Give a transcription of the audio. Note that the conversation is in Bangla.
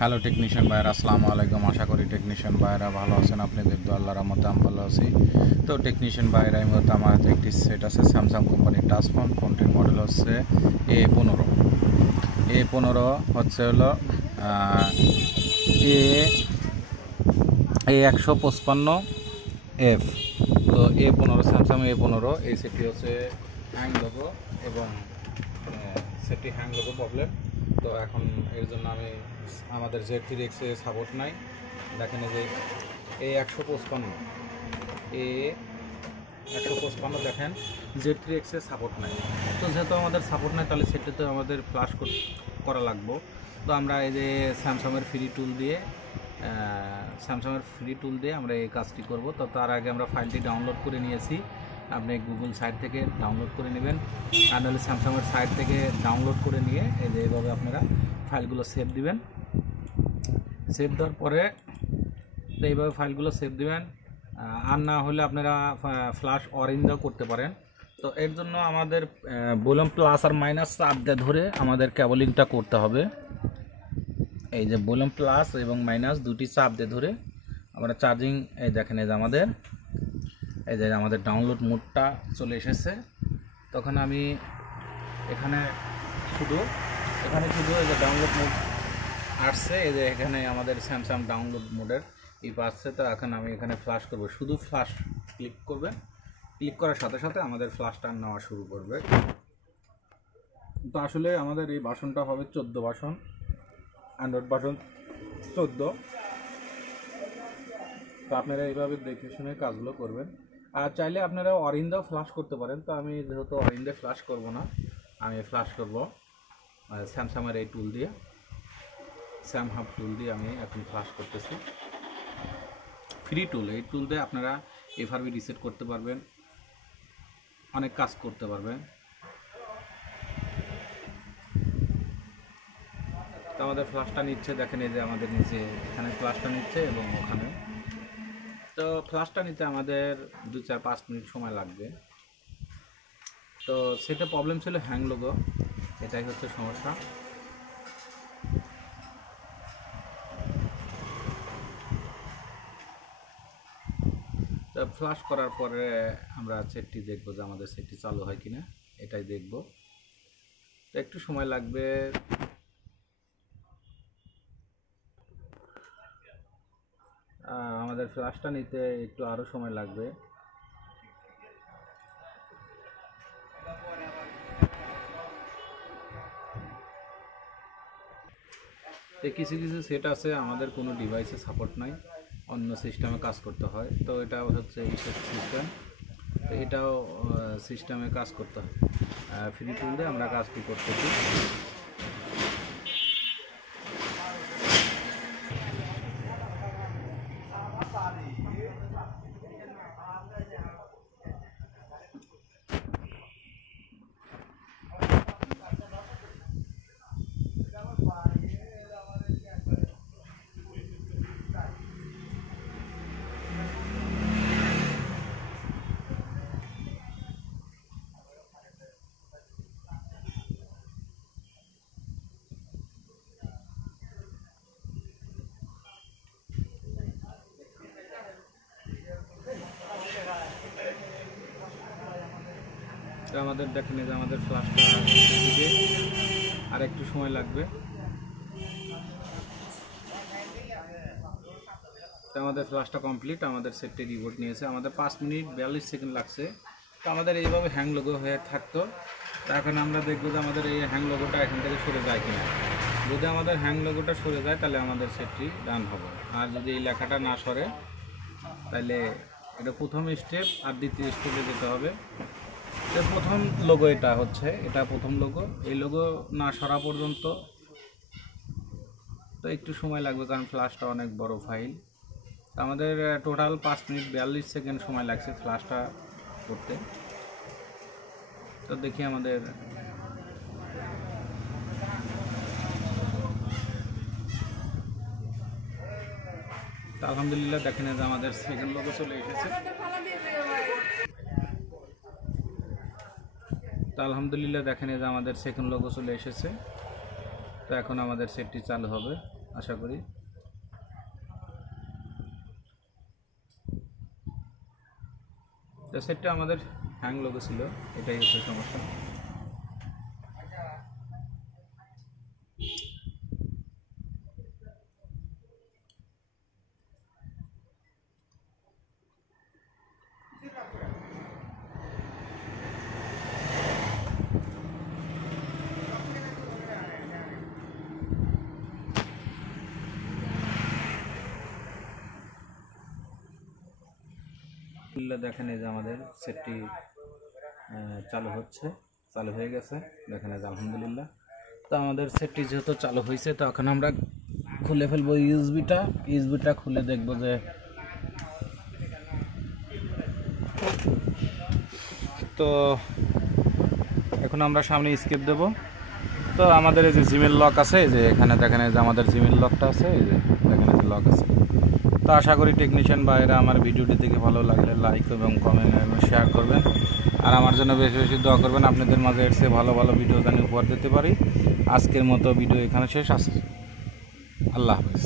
হ্যালো টেকনিশিয়ান ভাইয়েরা, আসসালামু আলাইকুম। আশা করি টেকনিশিয়ান ভাইয়েরা ভালো আছেন। আপনাদের দোয়া আল্লাহর রহমতে আমি ভালো আছি। তো টেকনিশিয়ান ভাইয়েরা এই মুহূর্তে আমার হাতে একটি সেট আছে স্যামসাং কোম্পানির টাচ ফোন। ফোনটির মডেল হচ্ছে A15। A15 হচ্ছে হলো A155F। তো A15 স্যামসাং A15 এই সেটটি হচ্ছে হ্যাং লোগো এবং সেটটি হ্যাং লোগো প্রবলেম। তো এখন এর জন্য আমি আমাদের Z3X সাপোর্ট নাই। দেখেন এই যে A155 দেখেন Z3X সাপোর্ট নাই। তো যেহেতু আমাদের সাপোর্ট নাই তাহলে সেটাতে আমাদের ফ্লাশ করা লাগবে। তো আমরা এই যে স্যামসাংয়ের ফ্রি টুল দিয়ে আমরা এই কাজটি করব। তো তার আগে আমরা ফাইলটি ডাউনলোড করে নিয়েছি। আপনি গুগল সাইট থেকে ডাউনলোড করে নেবেন, আর নাহলে স্যামসাংয়ের সাইট থেকে ডাউনলোড করে নিয়ে এই যে এইভাবে আপনারা ফাইলগুলো সেভ দিবেন। সেভ দেওয়ার পরে এইভাবে ফাইলগুলো সেভ দিবেন। আর না হলে আপনারা ফ্ল্যাশ অরেঞ্জও করতে পারেন। তো এর জন্য আমাদের ভলিউম প্লাস আর মাইনাস চাপ দিয়ে ধরে আমাদের কেবলিংটা করতে হবে। এই যে ভলিউম প্লাস এবং মাইনাস দুটি চাপ দিয়ে ধরে আমরা চার্জিং, এই দেখেন এই যে আমাদের ডাউনলোড মোডটা চলে এসেছে। তখন আমি এখানে শুধু এই যে ডাউনলোড মোড আসছে, এই যে এখানে আমাদের স্যামসাং ডাউনলোড মোডের আসছে। তো এখন আমি এখানে ফ্ল্যাশ করব, শুধু ফ্ল্যাশ ক্লিক করবে। ক্লিক করার সাথে সাথে আমাদের ফ্ল্যাশটা নেওয়া শুরু করবে। তো আসলে আমাদের এই বাসনটা হবে 14 বাসন, অ্যান্ড্রয়েড বাসন 14। তো আপনারা এইভাবে দেখে শুনে কাজগুলো করবেন। আর চাইলে আপনারা অরিন্দাও ফ্ল্যাশ করতে পারেন। তো আমি যেহেতু অরিন্দে ফ্ল্যাশ করব না, আমি ফ্ল্যাশ করব স্যামসাংয়ের এই টুল দিয়ে, স্যাম হাব টুল দিয়ে আমি এখন ফ্ল্যাশ করতেছি। ফ্রি টুল, এই টুল দিয়ে আপনারা এফআরবি রিসেট করতে পারবেন, অনেক কাজ করতে পারবেন। তো আমাদের ফ্ল্যাশটা নিচ্ছে, দেখেন এই যে আমাদের নিচে এখানে ফ্ল্যাশটা নিচ্ছে এবং ওখানে। তো ফ্ল্যাশটা নিতে আমাদের 2-4-5 মিনিট সময় লাগবে। তো সেটা প্রবলেম ছিল হ্যাং লোগো, এটাই হচ্ছে সমস্যা। তো ফ্ল্যাশ করার পরে আমরা সেটটি দেখব যে আমাদের সেটটি চালু হয় কিনা, এটাই দেখব। তো একটু সময় লাগবে। আমাদের ফ্ল্যাশটা নিতে একটু আরও সময় লাগবে। তো কিছু সেট আছে আমাদের কোনো ডিভাইসে সাপোর্ট নাই, অন্য সিস্টেমে কাজ করতে হয়। তো এটাও হচ্ছে সিস্টেম, তো এটাও সিস্টেমে কাজ করতে হয়। ফ্রি টুল দিয়ে আমরা কাজটি করতেছি। তো আমাদের দেখেন যে আমাদের ফ্ল্যাশটা দিকে আর একটু সময় লাগবে। তো আমাদের ফ্ল্যাশটা কমপ্লিট, আমাদের সেটটি রিবোট নিয়েছে। আমাদের 5 মিনিট 42 সেকেন্ড লাগছে। তো আমাদের এইভাবে হ্যাং লোগো হয়ে থাকতো। তো এখন আমরা দেখবো যে আমাদের এই হ্যাং লোগোটা এখান থেকে সরে যায় কিনা। যদি আমাদের হ্যাং লোগোটা সরে যায় তাহলে আমাদের সেটটি রান হবে। আর যদি এই লেখাটা না সরে তাহলে এটা প্রথম স্টেপ, আর দ্বিতীয় স্টেপে যেতে হবে। তো প্রথম লোগো এটা হচ্ছে, এটা প্রথম লোগো। এই লোগো না সরা পর্যন্ত তো একটু সময় লাগবে, কারণ ফ্ল্যাশটা অনেক বড় ফাইল। আমাদের টোটাল 5 মিনিট 42 সেকেন্ড সময় লাগছে ফ্ল্যাশটা করতে। তো দেখি আমাদের আলহামদুলিল্লাহ দেখেন যে আমাদের সেকেন্ড লোগো চলে এসেছে। তো আলহামদুলিল্লাহ দেখেন যে আমাদের সেকেন্ড লোগো চলে এসেছে। তো এখন আমাদের সেটটি চালু হবে। আশা করি। তো সেটটা আমাদের হ্যাং লোগো ছিল, এটাই হচ্ছে সমস্যা। দেখেন এই যে আমাদের সেটটি চালু হচ্ছে, চালু হয়ে গেছে, দেখেন এই যে আলহামদুলিল্লাহ। তো আমাদের সেটটি যেহেতু চালু হয়েছে, তো এখন আমরা খুলে ফেলবো ইউএসবিটা খুলে দেখবো যে তো এখন আমরা সামনে স্কেপ দেব। তো আমাদের এই যে জিমেল লক আছে, এই যে এখানে দেখেন এই যে আমাদের জিমেল লকটা আছে, এই যে দেখেন এই যে লক আছে। তো আশা করি টেকনিশিয়ান ভাইরা আমার ভিডিওটি দেখে ভালো লাগলে লাইক এবং কমেন্ট এবং শেয়ার করবেন, আর আমার জন্য বেশি বেশি দোয়া করবেন। আপনাদের মাঝে এর চেয়ে ভালো ভালো ভিডিও জানি উপহার দিতে পারি। আজকের মতো ভিডিও এখানে শেষ আছে। আল্লাহ হাফেজ।